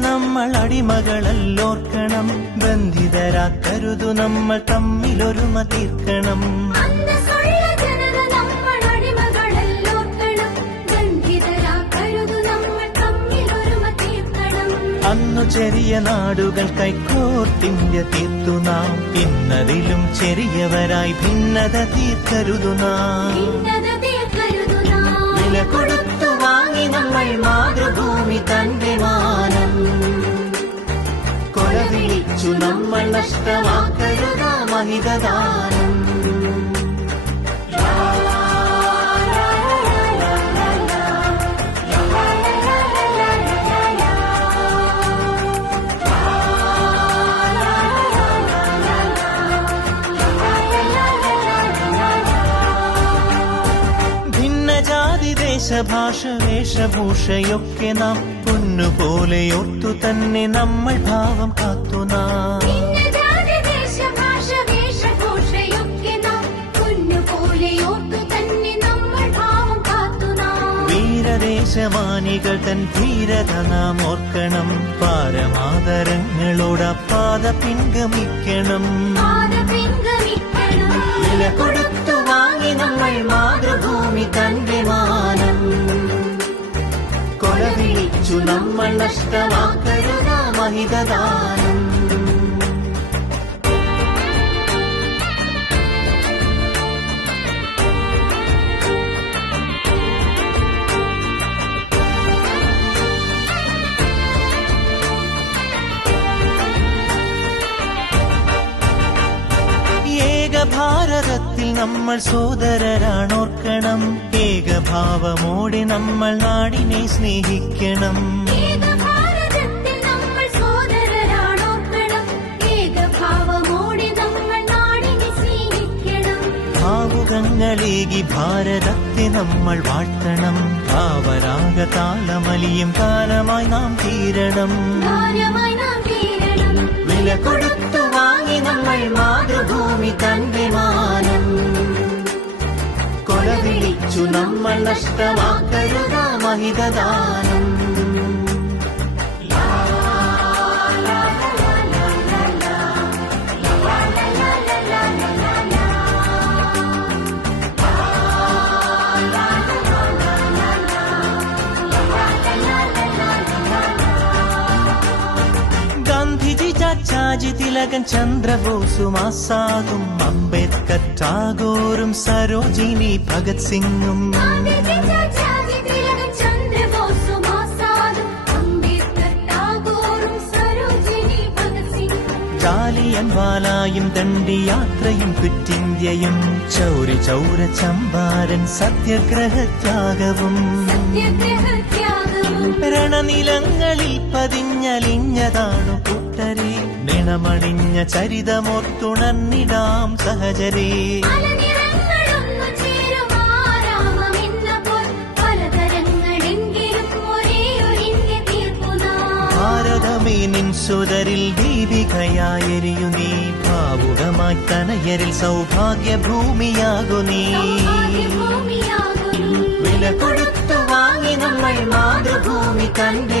നമ്മൾ അടിമകളല്ലോർക്കണം. ബന്ധിതരാക്കരുതു നമ്മൾ തമ്മിലൊരുമ തീർക്കണം. അന്നു ചെറിയ നാടുകൾ കൈക്കോർത്തിന്ത്യ തീർത്തു നാം. ഇന്നതിലും ചെറിയവരായി ഭിന്നത തീർക്കരുതു നാം. വില കൊടുത്തു വാങ്ങി നമ്മൾ മാതൃഭൂമി തന്റെ കൊല വിളിച്ചു നമ്മൾ നഷ്ടമാക്കരുത ദേശഭാഷ വേഷഭൂഷയൊക്കെ നാം. പൊന്നുപോലെ ഓർത്തു തന്നെ നമ്മൾ ഭാവം കാത്തു നാം. വീരദേശമാനികൾ തൻ ധീരത നാം ഓർക്കണം. പാരമാതരങ്ങളോട് പാത പിൻഗമിക്കണം. പാത പിൻഗമിക്കണം. വില കൊടുത്തു നമ്മൾ മാതൃഭൂമി തന്റെ മാനം. കൊല വിളിച്ചു നമ്മൾ നഷ്ടമാക്കരുതാ മഹിതദാനം. നമ്മൾ സോദരരാണോർക്കണം. ഏകഭാവമോടെ നമ്മൾ നാടിനെ സ്നേഹിക്കണം. ഭാവുകങ്ങളേകി ഭാരതത്തെ നമ്മൾ വാഴ്ത്തണം. ഭാവരാഗ താലമലിയും കാലമായി നാം തീരണം. വില കൊടുത്തു നമ്മൾ മാതൃഭൂമി തന്റെ മാനം കൊല വിളിച്ചു നമ്മൾ നഷ്ടമാക്കരുത മഹിതദാനം. ചാച്ചാജി തിലകൻ ചന്ദ്രബോസും ആസാദും അംബേദ്കർ ടാഗോറും സരോജിനി ഭഗത് സിംഗും. ാലായും ചാച്ചാജി, തിലകൻ, കുറ്റിന്ത്യയും ദണ്ഡിയാത്രയും ക്വിറ്റിന്ത്യയും ചൗരി ചൗര ചമ്പാരൻ സത്യഗ്രഹത്യാഗവും. രണനിലങ്ങളിൽ പതിഞ്ഞലിഞ്ഞതാണു കൂട്ടരെ നിണമണിഞ്ഞ ചരിതമൊത്തുണന്നിടാം സഹചരേ ഭാരതമേ നിൻ സുതരിൽ ദീപികയായെരിയു നീ. ഭാവുകമായി തനയരിൽ സൗഭാഗ്യ ഭൂമിയാകു നീ വില കൊടുത്തു വാങ്ങി നമ്മൾ മാതൃഭൂമി തന്റെ